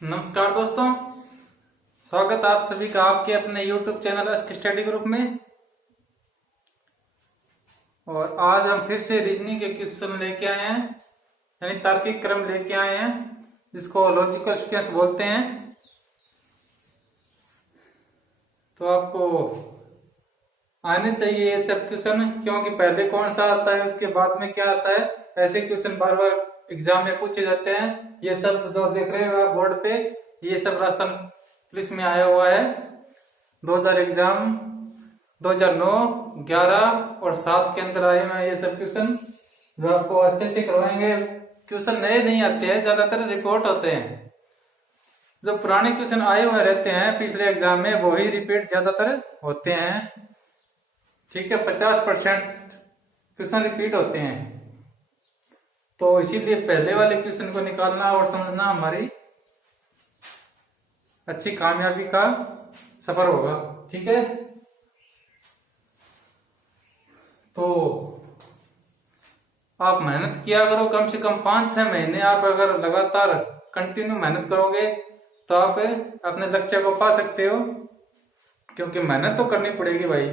नमस्कार दोस्तों, स्वागत आप सभी का आपके अपने YouTube channel ask study group में। और आज हम फिर से रीजनिंग के क्वेश्चन लेके आए हैं, यानी तार्किक क्रम लेके आए हैं, जिसको लॉजिकल सीक्वेंस बोलते हैं। तो आपको आने चाहिए ये सब क्वेश्चन, क्योंकि पहले कौन सा आता है उसके बाद में क्या आता है, ऐसे क्वेश्चन बार बार एग्जाम में पूछे जाते हैं। ये सब जो देख रहे हो आप बोर्ड पे, ये सब राजस्थान पुलिस में आया हुआ है। 2000 एग्जाम 2009, 11 और 7 के अंदर आए हुए हैं ये सब क्वेश्चन, जो आपको अच्छे से करवाएंगे। क्वेश्चन नए नहीं आते हैं, ज्यादातर रिपोर्ट होते हैं। जो पुराने क्वेश्चन आए हुए रहते हैं पिछले एग्जाम में, वो ही रिपीट ज्यादातर होते हैं। ठीक है, 50% क्वेश्चन रिपीट होते हैं। तो इसीलिए पहले वाले क्वेश्चन को निकालना और समझना हमारी अच्छी कामयाबी का सफर होगा। ठीक है, तो आप मेहनत किया करो, कम से कम 5-6 महीने आप अगर लगातार कंटिन्यू मेहनत करोगे तो आप अपने लक्ष्य को पा सकते हो। क्योंकि मेहनत तो करनी पड़ेगी भाई।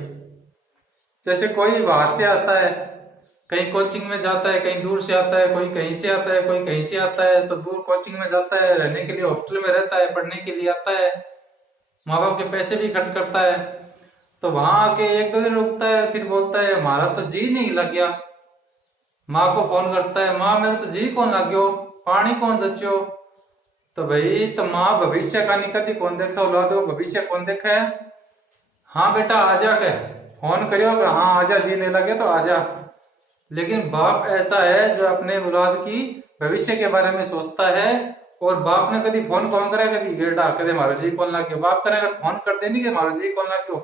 जैसे कोई बाहर से आता है, कहीं कोचिंग में जाता है, कहीं दूर से आता है, कोई कहीं से आता है, कोई कहीं से आता है, तो दूर कोचिंग में जाता है, रहने के लिए हॉस्टल में रहता है, पढ़ने के लिए आता है, माँ बाप के पैसे भी खर्च करता है। तो वहां आके 1-2 दिन रुकता है, फिर बोलता है हमारा तो जी नहीं लग गया। माँ को फोन करता है, माँ मेरे तो जी कौन लग गयो, पानी कौन जच्यो। तो भाई, तो माँ भविष्य का निकति कौन देखा, औलादो भविष्य कौन देखा है। हाँ बेटा आजा के फोन करियो, हाँ आजा, जी नहीं लगे तो आजा। लेकिन बाप ऐसा है जो अपने औलाद की भविष्य के बारे में सोचता है। और बाप ने कभी फोन कौन करे, कभी बेटा कदे मारो जी कौन लाग्यो। बाप करे अगर फोन कर देनी कि मारो जी कौन लाग्यो,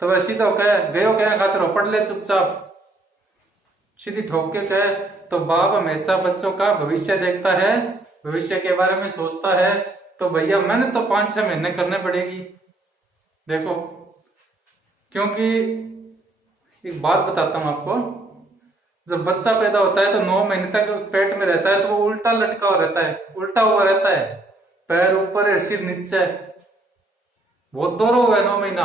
तो वह सीधा कहे गयो क्या खातिर पढ़ ले चुपचाप, सीधी ठोक के कहे। तो बाप हमेशा बच्चों का भविष्य देखता है, भविष्य के बारे में सोचता है। तो भैया मैंने तो 5-6 महीने करने पड़ेगी। देखो, क्योंकि एक बात बताता हूं आपको, जब बच्चा पैदा होता है तो 9 महीने तक उस पेट में रहता है, तो वो उल्टा लटका हुआ रहता है, उल्टा हुआ रहता है, पैर ऊपर है सिर नीचे। बहुत दोरो हुआ है 9 महीना,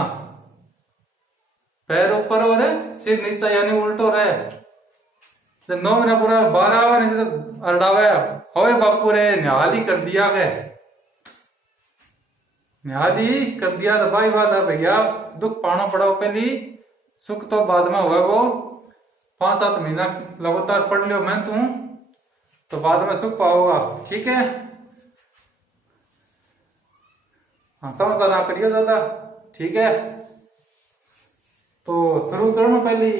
पैर ऊपर और सिर नीचे, यानी उल्टो रहे। जब 9 महीना पूरा 12 आवा नहीं तो अरडावा होए बापू रे, निहाली कर दिया है, निहाली कर दिया। तो भाई बात है भैया, दुख पाना पड़ा पहली, सुख तो बाद में हुआ। वो 5-7 महीना लगातार पढ़ लियो मैं तू, तो बाद में सुख पाओगा। ठीक है, हंसा हंसा ना करियो ज्यादा। ठीक है, तो शुरू करो पहली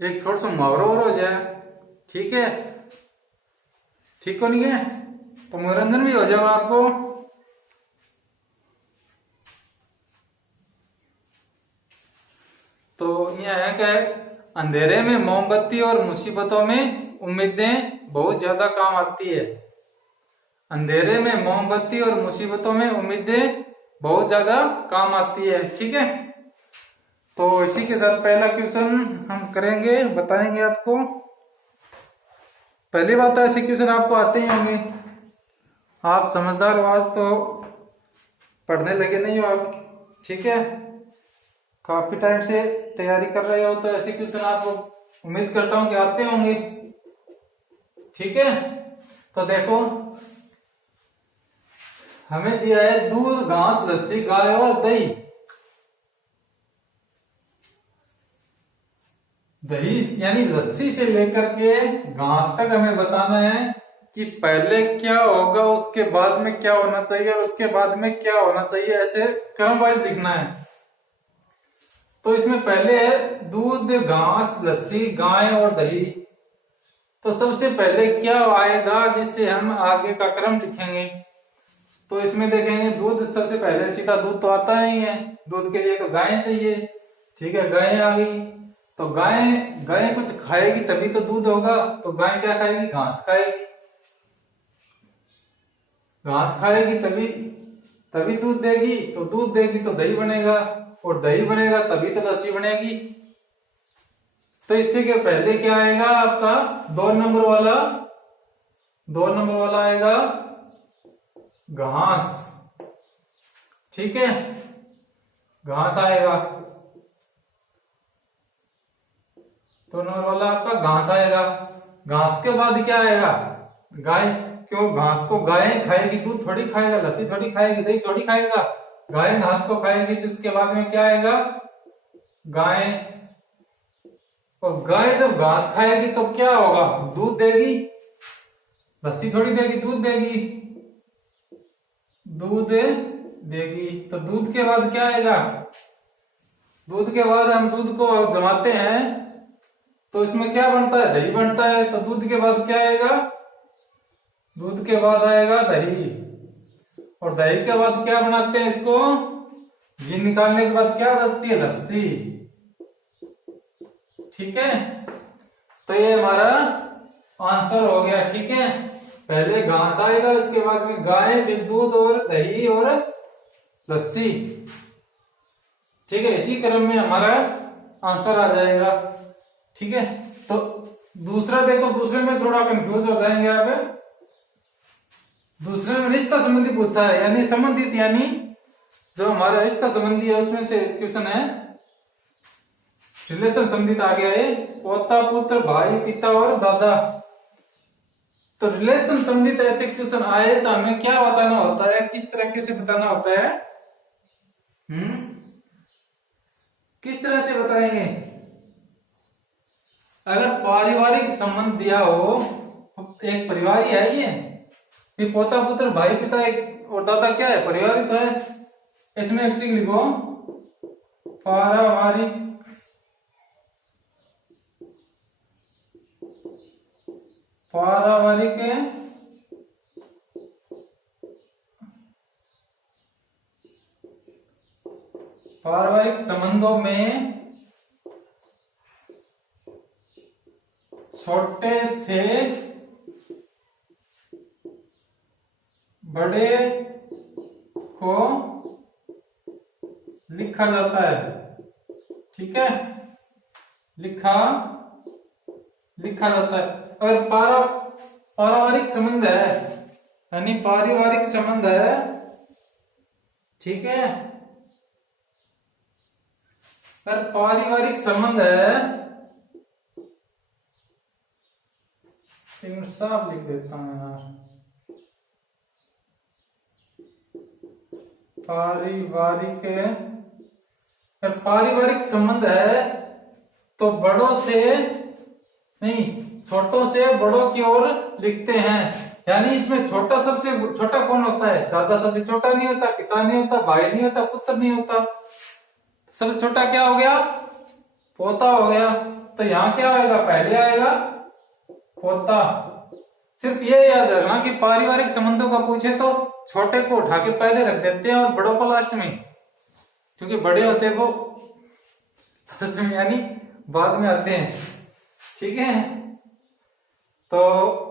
एक थोड़ा सा मुहावरा और हो जाए। ठीक है, ठीक हो नहीं है तो मनोरंजन भी हो जाएगा आपको। तो यह है कि अंधेरे में मोमबत्ती और मुसीबतों में उम्मीदें बहुत ज्यादा काम आती है। अंधेरे में मोमबत्ती और मुसीबतों में उम्मीदें बहुत ज्यादा काम आती है। ठीक है, तो इसी के साथ पहला क्वेश्चन हम करेंगे, बताएंगे आपको। पहली बात तो ऐसे क्वेश्चन आपको आते ही होंगे, आप समझदार आवाज तो पढ़ने लगे नहीं हो आप। ठीक है, काफी टाइम से तैयारी कर रहे हो, तो ऐसे क्वेश्चन आपको उम्मीद करता हूं कि आते होंगे। ठीक है, तो देखो हमें दिया है दूध, घास, लस्सी, गाय और दही। दही यानी लस्सी से लेकर के घास तक हमें बताना है कि पहले क्या होगा, उसके बाद में क्या होना चाहिए, और उसके बाद में क्या होना चाहिए, ऐसे क्रम वाइज लिखना है। तो इसमें पहले है दूध, घास, लस्सी, गाय और दही। तो सबसे पहले क्या आएगा जिससे हम आगे का क्रम लिखेंगे। तो इसमें देखेंगे दूध, सबसे पहले सीधा दूध तो आता ही है, दूध के लिए तो गाय चाहिए। ठीक है, गाय आ गई, तो गाय गाय कुछ खाएगी तभी तो दूध होगा। तो गाय क्या खाएगी, घास खाएगी, घास खाएगी तभी तभी दूध देगी, तो दूध देगी तो दही बनेगा, और दही बनेगा तभी तो लस्सी बनेगी। तो इससे के पहले क्या आएगा आपका 2 नंबर वाला 2 नंबर वाला आएगा घास। ठीक है, घास आएगा। 2 नंबर वाला आपका घास आएगा। घास के बाद क्या आएगा? गाय। क्यों? घास को गाय खाएगी, दूध थोड़ी खाएगा, लस्सी थोड़ी खाएगी, दही थोड़ी खाएगा। गाय घास को खाएगी तो इसके बाद में क्या आएगा? गाय। और गाय जब घास खाएगी तो क्या होगा? दूध देगी, लस्सी थोड़ी देगी, दूध देगी। दूध देगी तो दूध के बाद क्या आएगा? दूध के बाद हम दूध को जमाते हैं तो इसमें क्या बनता है? दही बनता है। तो दूध के बाद क्या आएगा? दूध के बाद आएगा दही। और दही के बाद क्या बनाते हैं इसको? घी निकालने के बाद क्या बचती है? लस्सी। ठीक है, तो ये हमारा आंसर हो गया। ठीक है, पहले घास आएगा, उसके बाद में गाय, फिर दूध और दही और लस्सी। ठीक है, इसी क्रम में हमारा आंसर आ जाएगा। ठीक है, तो दूसरा देखो, दूसरे में थोड़ा कंफ्यूज हो जाएंगे आप। दूसरे में रिश्ता संबंधी पूछा है, यानी संबंधित, यानी जो हमारा रिश्ता संबंधी है उसमें से क्वेश्चन है। रिलेशन संबंधित आ गया है, पोता, पुत्र, भाई, पिता और दादा। तो रिलेशन संबंधित ऐसे क्वेश्चन आए तो हमें क्या बताना होता है? किस तरीके से बताना होता है? किस तरह से बताएंगे? अगर पारिवारिक संबंध दिया हो, एक परिवार ही है ये पोता, पुत्र, भाई, पिता एक और दादा क्या है? परिवार ही तो है। इसमें एक्टिंग लिखो, पारिवारिक पारिवारिक पारिवारिक संबंधों में छोटे से बड़े को लिखा जाता है। ठीक है, लिखा जाता है। अगर पारिवारिक संबंध है, यानी पारिवारिक संबंध है, ठीक है, अगर पारिवारिक संबंध है, एक मिनट साफ लिख देता हूं यार। पारिवारिक संबंध है तो बड़ों से नहीं, छोटों से बड़ों की ओर लिखते हैं। यानी इसमें छोटा, सबसे छोटा कौन होता है? दादा सबसे छोटा नहीं होता, पिता नहीं होता, भाई नहीं होता, पुत्र नहीं होता। सबसे छोटा क्या हो गया? पोता हो गया। तो यहाँ क्या आएगा? पहले आएगा पोता। सिर्फ ये याद रखना कि पारिवारिक संबंधों का पूछे तो छोटे को उठा के पहले रख देते हैं और बड़ों को लास्ट में, क्योंकि बड़े होते हैं वो फर्स्ट में, यानी बाद में आते हैं। ठीक है, तो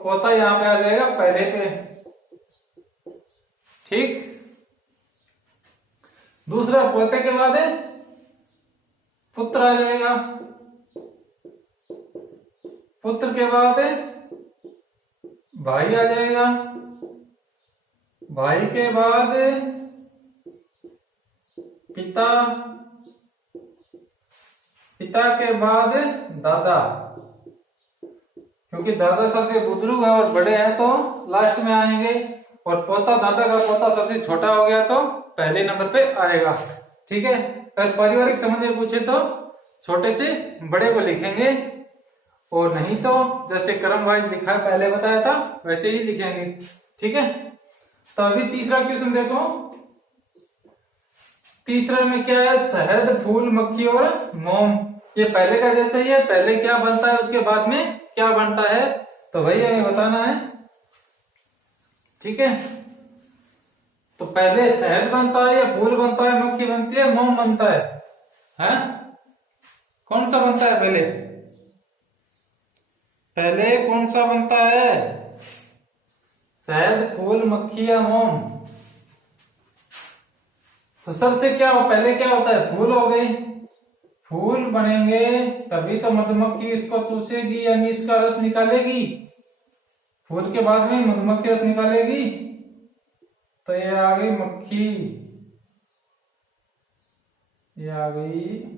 पोता यहां पे आ जाएगा पहले पे। ठीक, दूसरा पोते के बाद पुत्र आ जाएगा। पुत्र के बाद भाई आ जाएगा। भाई के बाद पिता, पिता के बाद दादा, क्योंकि दादा सबसे बुजुर्ग है और बड़े हैं तो लास्ट में आएंगे। और पोता, दादा का पोता सबसे छोटा हो गया तो पहले नंबर पे आएगा। ठीक है, अगर पारिवारिक संबंध में पूछे तो छोटे से बड़े को लिखेंगे, और नहीं तो जैसे क्रम वाइज लिखा है, पहले बताया था वैसे ही लिखेंगे। ठीक है, तो अभी तीसरा क्वेश्चन देखो। तीसरा में क्या है? शहद, फूल, मक्खी और मोम। ये पहले का जैसे ही है, पहले क्या बनता है उसके बाद में क्या बनता है, तो वही हमें बताना है। ठीक है, तो पहले शहद बनता है या फूल बनता है, मक्खी बनती है, मोम बनता है? हैं? कौन सा बनता है पहले? पहले कौन सा बनता है? शहद, फूल, मक्खी या मोम? तो सबसे क्या हो, पहले क्या होता है? फूल हो गई। फूल बनेंगे तभी तो मधुमक्खी इसको चूसेगी, यानी इसका रस निकालेगी। फूल के बाद में मधुमक्खी रस निकालेगी, तो ये आ गई मक्खी, ये आ गई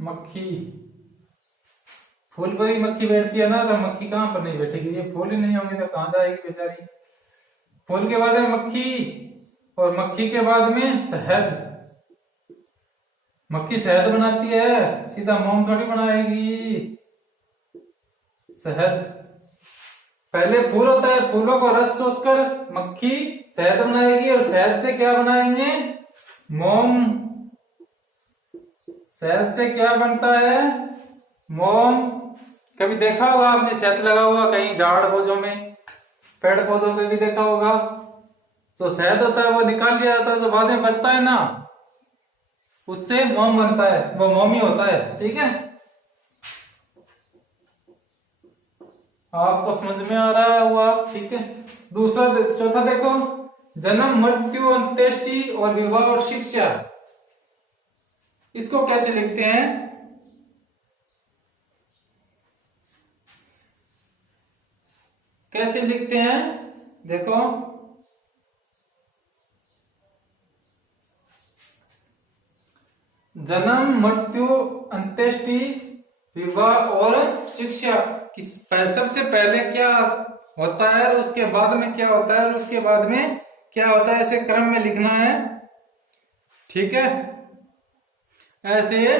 मक्खी। फूल पर ही मक्खी बैठती है ना, तो मक्खी कहां पर नहीं बैठेगी, ये फूल ही नहीं होंगे तो कहां जाएगी बेचारी। फूल के बाद है मक्खी, और मक्खी के बाद में शहद। मक्खी शहद बनाती है, सीधा मोम थोड़ी बनाएगी। शहद पहले फूल होता है, फूलों को रस चूसकर मक्खी शहद बनाएगी, और शहद से क्या बनाएंगे, मोम। शहद से क्या बनता है, मोम। कभी देखा होगा आपने शहद लगा हुआ कहीं झाड़ बोझों में, पेड़ पौधों पे भी देखा होगा। तो शहद होता है वो निकाल लिया जाता है, जो बाद में बचता है ना, उससे मोम बनता है, वो मोम ही होता है। ठीक है, आपको समझ में आ रहा हुआ। ठीक है, दूसरा चौथा देखो, जन्म मृत्यु अंत्येष्टि और विवाह और शिक्षा। इसको कैसे लिखते हैं, कैसे लिखते हैं, देखो जन्म मृत्यु अंत्येष्टि विवाह और शिक्षा। सबसे पहले क्या होता है, उसके बाद में क्या होता है, उसके बाद में क्या होता है, ऐसे क्रम में लिखना है। ठीक है, ऐसे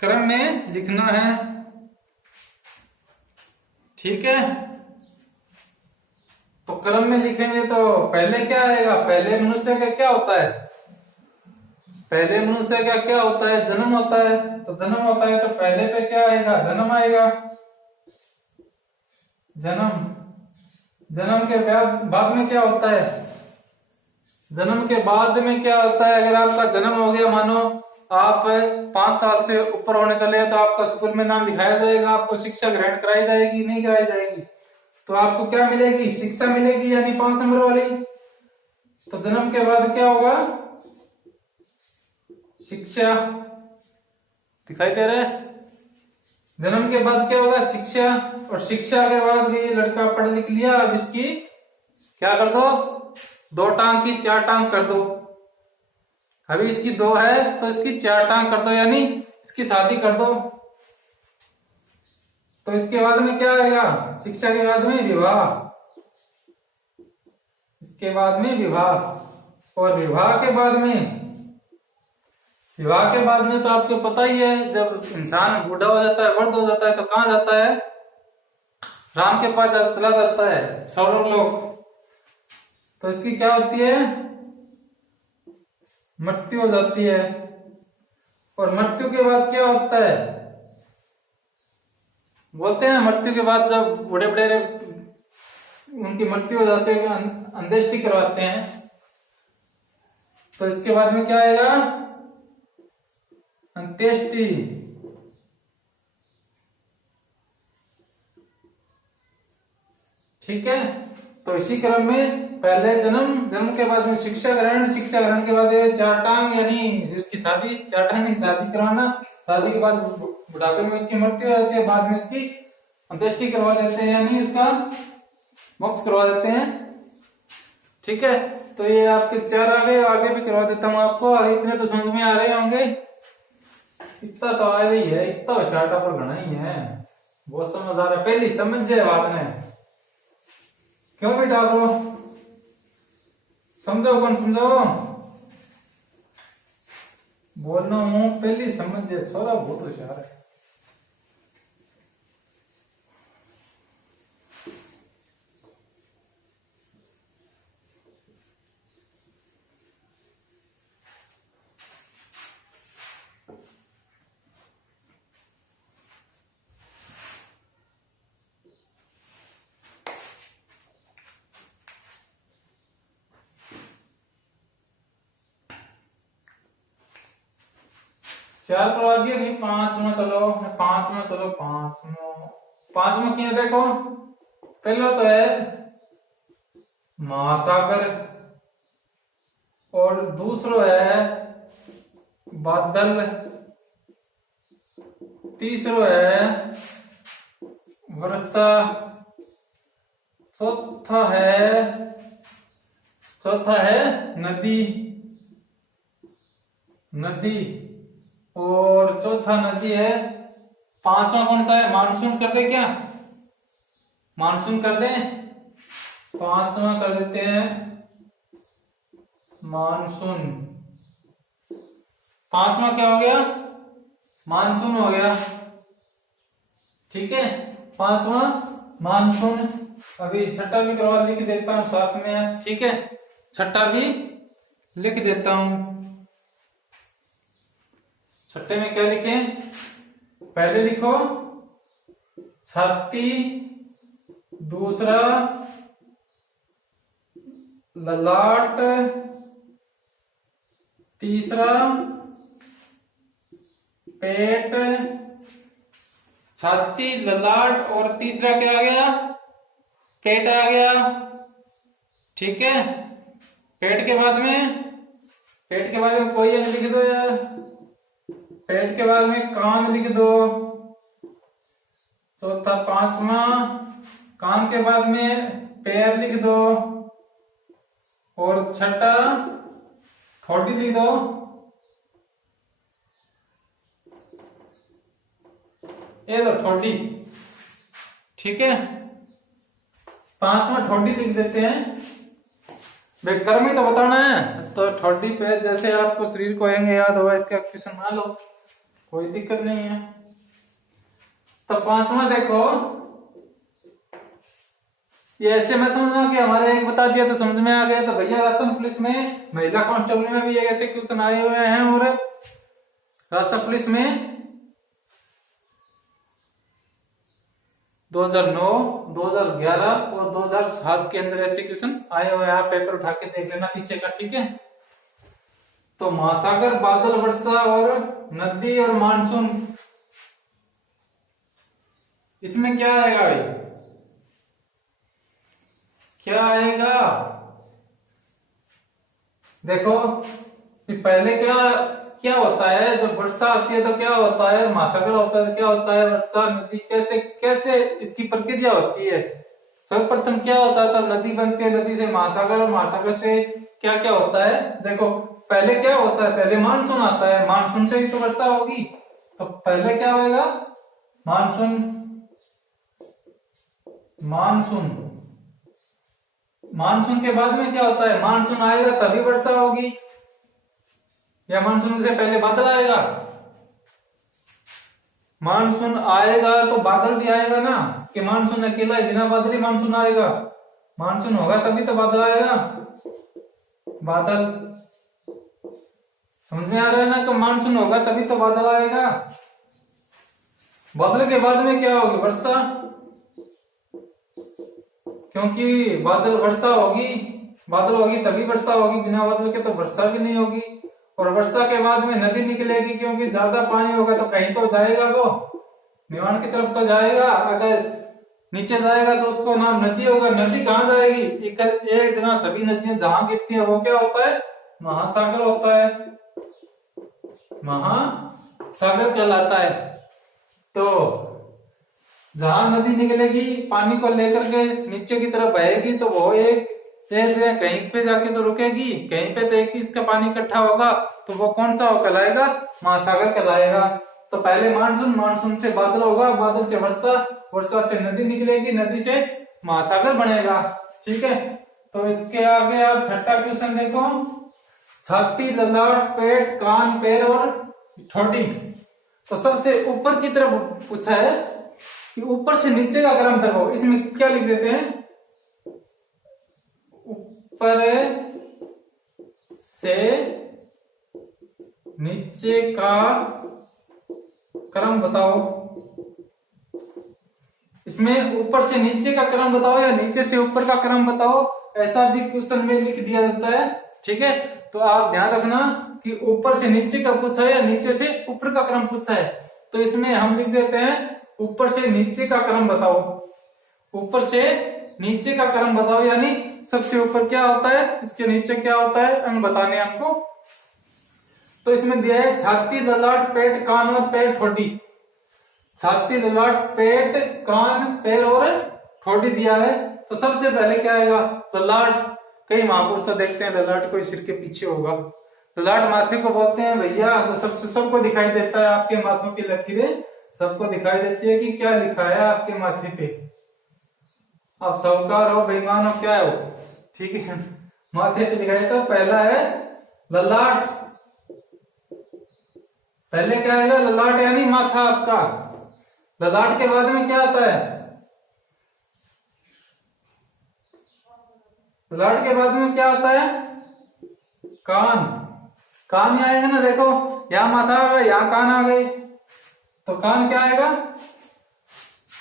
क्रम में लिखना है। ठीक है, तो क्रम में लिखेंगे तो पहले क्या आएगा, पहले मनुष्य का क्या होता है, पहले मनुष्य का क्या होता है, जन्म होता है। तो जन्म होता है तो पहले पे क्या आएगा, जन्म आएगा। जन्म, जन्म के बाद में क्या होता है, जन्म के बाद में क्या होता है, अगर आपका जन्म हो गया, मानो आप 5 साल से ऊपर होने चले तो आपका स्कूल में नाम लिखाया जाएगा, आपको शिक्षा ग्रहण कराई जाएगी, नहीं कराई जाएगी, तो आपको क्या मिलेगी, शिक्षा मिलेगी, यानी 5 नंबर वाली। तो जन्म के बाद क्या होगा, शिक्षा। दिखाई दे रहा है, जन्म के बाद क्या होगा, शिक्षा। और शिक्षा के बाद भी ये लड़का पढ़ लिख लिया, अब इसकी क्या कर दो, 2 टांग की 4 टांग कर दो। अभी इसकी 2 है तो इसकी 4 टांग कर दो, यानी इसकी शादी कर दो। तो इसके बाद में क्या आएगा, शिक्षा के बाद में विवाह, इसके बाद में विवाह। और विवाह के बाद में, विवाह के बाद में तो आपको पता ही है, जब इंसान बूढ़ा हो जाता है, वृद्ध हो जाता है, तो कहां जाता है, राम के पास चला जाता है, सौर लोक। तो इसकी क्या होती है, मृत्यु हो जाती है। और मृत्यु के बाद क्या होता है, बोलते हैं मृत्यु के बाद जब बूढ़े बूढ़े उनकी मृत्यु हो जाती है, अंत्येष्टि करवाते हैं। तो इसके बाद में क्या आएगा, अंत्येष्टि। ठीक है, तो इसी क्रम में पहले जन्म, जन्म के बाद में शिक्षा ग्रहण, शिक्षा ग्रहण के बाद 4 टांग, यानी उसकी शादी, 4 टांग नहीं, शादी करवाना, शादी के बाद बुढ़ापे में उसकी मृत्यु हो जाती है, बाद में उसकी अंत्येष्टि करवा देते हैं, यानी उसका मोक्ष करवा देते हैं। ठीक है, तो ये आपके 4 आगे भी करवा देता हूं आपको, इतने तो समझ में आ रहे होंगे। इतना तो आ ही है, इतना शार्टा पर घना ही है, बहुत समझ आ रहा है, पहली समझ जाए बात ने, क्यों बेटा को समझो, कौन समझो, बोलना हूं पहली समझ जाए, छोरा बहुत होशियार है। चार करवा दिया, नहीं 5 में चलो, 5 में चलो, 5 में क्या देखो, पहला तो है महासागर, और दूसरो है बादल, तीसरो है वर्षा। चौथा है नदी, नदी। और चौथा नदी है। पांचवा कौन सा है? मानसून कर दे क्या? मानसून कर दे। पांचवा कर देते हैं मानसून। पांचवा क्या हो गया? मानसून हो गया। ठीक है, पांचवा मानसून। अभी छठा भी करवा लिख देता हूं साथ में। ठीक है, छठा भी लिख देता हूं। छठे में क्या लिखे? पहले लिखो छाती, दूसरा ललाट, तीसरा पेट। छाती, ललाट और तीसरा क्या आ गया? पेट आ गया। ठीक है, पेट के बाद में कोई एक लिख दो यार। पेट के बाद में कान लिख दो। चौथा, पांचवा कान के बाद में पैर लिख दो। और छठा ठोडी लिख दो। ये लो ठोडी। ठीक है, पांचवा ठोडी लिख देते हैं। भाई कर्म ही तो बताना है, तो ठोडी पे जैसे आपको शरीर को आएंगे याद होगा, इसका क्वेश्चन मान लो, कोई दिक्कत नहीं है। तो पांचवा देखो, ये ऐसे मैं समझना कि हमारे एक बता दिया तो समझ में आ गया। तो भैया राजस्थान पुलिस में महिला कांस्टेबल में भी ऐसे क्वेश्चन आए हुए हैं। और राजस्थान पुलिस में 2009, 2011 और 2007 के अंदर ऐसे क्वेश्चन आए हुए हैं। आप पेपर उठा के देख लेना पीछे का। ठीक है, तो महासागर, बादल, वर्षा और नदी और मानसून, इसमें क्या आएगा भाई? क्या आएगा? देखो कि पहले क्या होता है जब वर्षा आती है, तो क्या होता है? महासागर होता है। तो क्या होता है? वर्षा, नदी। कैसे इसकी प्रक्रिया होती है? सर्वप्रथम क्या होता है? तब नदी बनती है, नदी से महासागर, और महासागर से क्या क्या होता है? देखो पहले क्या होता है? पहले मानसून आता है, मानसून से ही तो वर्षा होगी। तो पहले क्या होगा? मानसून। मानसून के बाद में क्या होता है? मानसून आएगा तभी वर्षा होगी, या मानसून से पहले बादल आएगा? मानसून आएगा तो बादल भी आएगा ना, कि मानसून अकेला है, बिना बादल ही मानसून आएगा? मानसून होगा तभी तो बादल आएगा। बादल समझ में आ रहा है ना, कि मानसून होगा तभी तो बादल आएगा। बादल के बाद में क्या होगी? वर्षा, क्योंकि बादल वर्षा होगी, बादल होगी तभी वर्षा होगी, बिना बादल के तो वर्षा भी नहीं होगी। और वर्षा के बाद में नदी निकलेगी, क्योंकि ज्यादा पानी होगा तो कहीं तो जाएगा, वो निवान की तरफ तो जाएगा। अगर नीचे जाएगा तो उसको नाम नदी होगा। नदी कहाँ जाएगी? एक जगह सभी नदियां जहां गिरती है वो क्या होता है? महासागर होता है, महासागर कहलाता है। तो जहां नदी निकलेगी पानी को लेकर के नीचे की तरफ बहेगी, तो वो एक कहीं पे जाके तो रुकेगी, कहीं पे तो एक इसका पानी इकट्ठा होगा, तो वो कौन सा कहलाएगा? महासागर कहलाएगा। तो पहले मानसून, मानसून से बादल होगा, बादल से वर्षा, वर्षा से नदी निकलेगी, नदी से महासागर बनेगा। ठीक है, तो इसके आगे आप छठा क्वेश्चन देखो। छाती, ललाट, पेट, कान, पैर और ठोडी। तो सबसे ऊपर की तरफ पूछा है कि ऊपर से नीचे का क्रम देखो। इसमें क्या लिख देते हैं? ऊपर से नीचे का क्रम बताओ। इसमें ऊपर से नीचे का क्रम बताओ या नीचे से ऊपर का क्रम बताओ, ऐसा भी क्वेश्चन में लिख दिया जाता है। ठीक है, तो आप ध्यान रखना कि ऊपर से नीचे का पूछा है या नीचे से ऊपर का क्रम पूछा है। तो इसमें हम लिख देते हैं ऊपर से नीचे का क्रम बताओ। ऊपर से नीचे का क्रम बताओ, यानी सबसे ऊपर क्या होता है, इसके नीचे क्या होता है, अंग बताने आपको। तो इसमें दिया है छाती, ललाट, पेट, कान और पैर, ठोडी। छाती, ललाट, पेट, कान, पैर और ठोड़ी दिया है। तो सबसे पहले क्या आएगा? ललाट। कई महापुरुष तो देखते हैं ललाट कोई सिर के पीछे होगा। ललाट माथे को बोलते हैं भैया, सबसे सबको दिखाई देता है, आपके माथों की लकीरें सबको दिखाई देती है कि क्या लिखा है आपके माथे पे। आप साहूकार हो, बेईमान हो, क्या हो, ठीक है, माथे पे दिखाई। तो पहला है ललाट। पहले क्या आएगा? ललाट यानी माथा आपका। ललाट के बाद में क्या आता है? ललाट के बाद में क्या आता है? कान। कान में आएगा ना, देखो यहां माथा आ गया, यहां कान आ गई, तो कान क्या आएगा?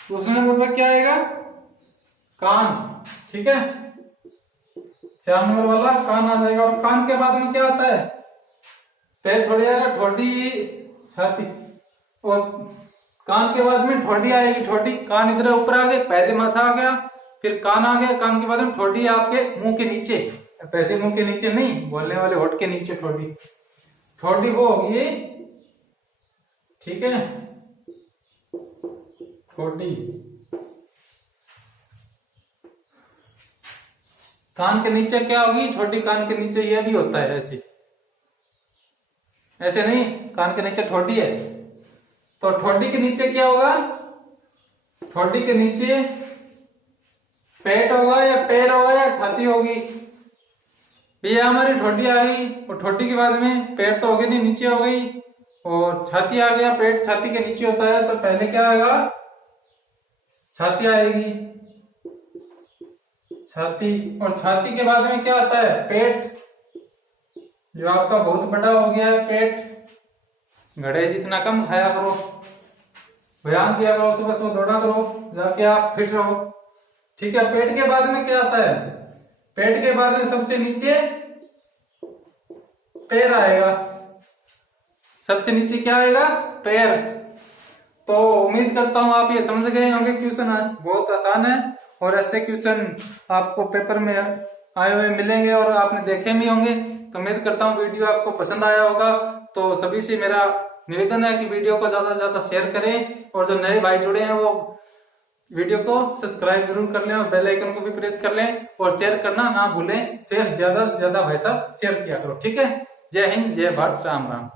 दूसरे नंबर पर क्या आएगा? कान, ठीक है। 4 नंबर वाला कान आ जाएगा। और कान के बाद में क्या आता है? पैर थोड़ी आएगा, ठोडी, छाती। और कान के बाद में ठोडी आएगी, ठोडी। कान इधर ऊपर आ गए, पहले माथा आ गया, फिर कान आ गया, कान के बाद में ठोडी आपके मुंह के नीचे। पैसे मुंह के नीचे नहीं, बोलने वाले होठ के नीचे ठोडी। ठोडी वो होगी, ठीक है, ठोडी। कान के नीचे क्या होगी? ठोडी। कान के नीचे ये भी होता है, ऐसे ऐसे नहीं, कान के नीचे ठोडी है। तो ठोडी के नीचे क्या होगा? ठोडी के नीचे पेट होगा या पैर होगा या छाती होगी। ये हमारी ठोडी आ गई, और ठोडी के बाद में पेट तो हो गई नहीं, नीचे हो गई, और छाती आ गया। पेट छाती के नीचे होता है, तो पहले क्या आएगा? छाती आएगी, छाती। और छाती के बाद में क्या आता है? पेट, जो आपका बहुत बड़ा हो गया है पेट। घड़े जितना कम खाया करो, व्यायाम किया करो, सुबह सुबह दौड़ा करो, जाके आप फिट रहो, ठीक है। पेट के बाद में क्या आता है? पेट के बाद में सबसे नीचे पैर आएगा। सबसे नीचे क्या आएगा? पैर। तो उम्मीद करता हूं आप ये समझ गए होंगे। क्वेश्चन बहुत आसान है, और ऐसे क्वेश्चन आपको पेपर में आए हुए मिलेंगे और आपने देखे भी होंगे। तो उम्मीद करता हूँ वीडियो आपको पसंद आया होगा। तो सभी से मेरा निवेदन है कि वीडियो को ज्यादा से ज्यादा शेयर करें, और जो नए भाई जुड़े हैं वो वीडियो को सब्सक्राइब जरूर कर लें, और बेल आइकन को भी प्रेस कर लें, और शेयर करना ना भूलें। शेयर ज्यादा से ज्यादा भाई साहब शेयर किया करो, ठीक है। जय हिंद, जय भारत, राम राम।